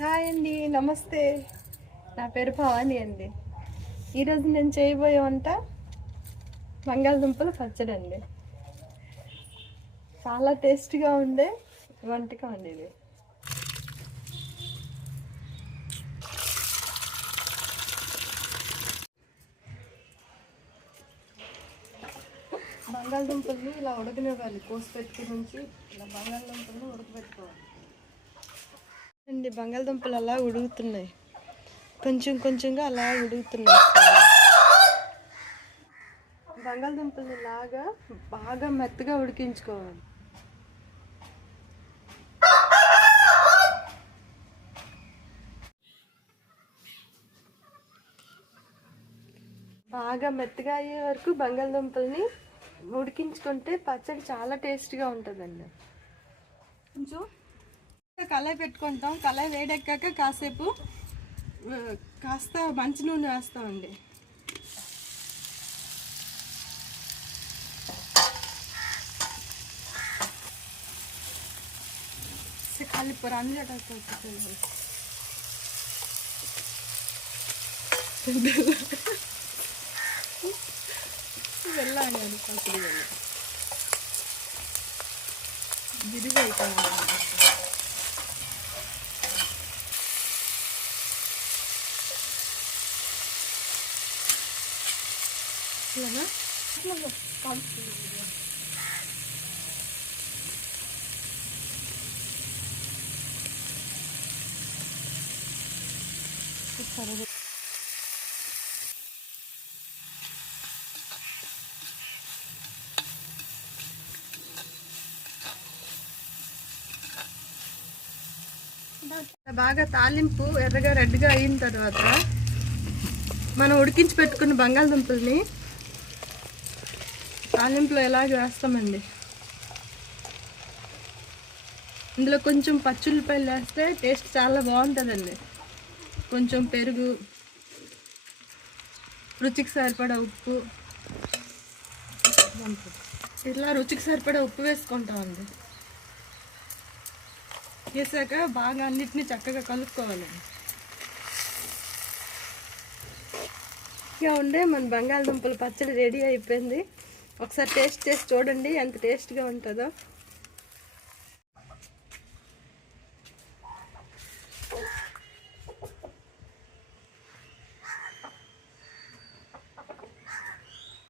Hi అండి, నమస్తే. నా పేరు భవాని అండి. ఈరోజు నేను చేయబోయే వంట బంగాళదుంపల పచ్చడి అండి. చాలా టేస్ట్గా ఉండే వంటకం అండి ఇది. బంగాళదుంపల్ని ఇలా ఉడకనివ్వాలి. కోసి పెట్టుకుని నుంచి ఇలా బంగాళదుంపల్ని ఉడకబెట్టుకోవాలి అండి. బంగాళదుంపలు అలా ఉడుకుతున్నాయి, కొంచెం కొంచెంగా అలా ఉడుకుతున్నాయి. బంగాళదుంపల్ని ఇలాగా బాగా మెత్తగా ఉడికించుకోవాలి. బాగా మెత్తగా అయ్యే వరకు బంగాళదుంపల్ని ఉడికించుకుంటే పచ్చడి చాలా టేస్ట్గా ఉంటుందండి. కొంచెం కళాయి పెట్టుకుంటాం. కళాయి వేడెక్కాక కాస్త మంచి నూనె వేస్తామండి. खाली पुरानी जगह వెళ్ళాలి అది పచ్చడి వెళ్ళి విరిగి అయిపోయింది. బాగా తాలింపు ఎర్రగా రెడ్గా అయిన తర్వాత మనం ఉడికించి పెట్టుకున్న బంగాళదుంపల్ని తాలింపులో ఎలాగ వేస్తామండి. ఇందులో కొంచెం పచ్చుల్లిపాయలు వేస్తే టేస్ట్ చాలా బాగుంటుందండి. కొంచెం పెరుగు, రుచికి సరిపడా ఉప్పు, ఇట్లా రుచికి సరిపడా ఉప్పు వేసుకుంటామండి. వేసాక బాగా అన్నిటినీ చక్కగా కలుపుకోవాలండి. ఇక ఉండే మన బంగాళదుంపల పచ్చడి రెడీ అయిపోయింది. ఒకసారి టేస్ట్ చేసి చూడండి ఎంత టేస్ట్గా ఉంటుందో.